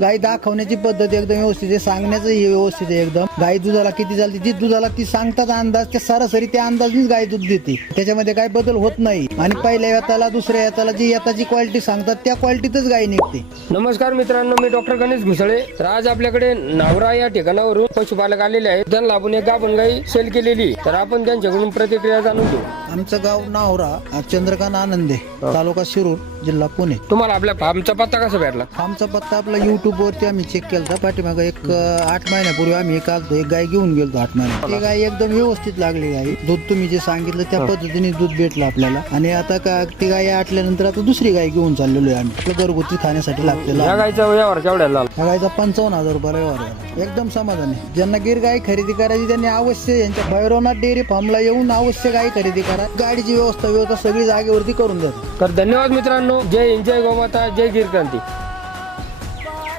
गाय दाखवण्याची पद्धत एकदम व्यवस्थित आहे, सांगण्याचं हे व्यवस्थित आहे एकदम. गाय दुधाला किती झाली जी दुधाला ती सांगतात अंदाज, त्या सरासरी त्या अंदाजनीच गाय दूध देते. त्याच्यामध्ये काय बदल होत नाही. आणि पहिल्या येताला दुसऱ्या येताला जी येताची क्वालिटी सांगतात त्या क्वालिटीतच गाय निघते. नमस्कार मित्रांनो, मी डॉक्टर गणेश घुसळे. तर आज आपल्याकडे नावरा या ठिकाणावरून पशुपालक आलेले आहेत. त्यांना आपण एक गाभण गाई सेल केलेली, तर आपण त्यांच्याकडून प्रतिक्रिया जाणून घेऊ. आमचं गाव नावरा, चंद्रकांत आनंदे, तालुका शिरूर, जिल्हा पुणे. तुम्हाला आपल्या फार्मचा पत्ता कसा भेटला? आमचा पत्ता आपला युट्यूब वरती आम्ही चेक केला. पाठीमागं एक 8 महिन्यापूर्वी आम्ही एक गाय घेऊन गेलो 8 महिन्यात. ती गाय एकदम व्यवस्थित लागली गाय. दूध तुम्ही जे सांगितलं त्या पद्धतीने दूध भेटलं आपल्याला. आणि आता ती गाय आटल्यानंतर आता दुसरी गाय घेऊन चाललेलो आहे आम्ही, घरगुती खाण्यासाठी लागते. या गायचा व्यवहार केवढ्याला? या गायचा 55,000 रुपये व्यवहार झाला. एकदम समाधान आहे. ज्यांना गिर गाय खरेदी करायची त्यांनी अवश्य यांच्या भैरवनाथ डेअरी फार्मला येऊन अवश्य गाय खरेदी करा. गाडीची व्यवस्था सगळी जागेवरती करून देतात. तर धन्यवाद मित्रांनो. जय हिंद, जय गोमाता, जय गिर क्रांती.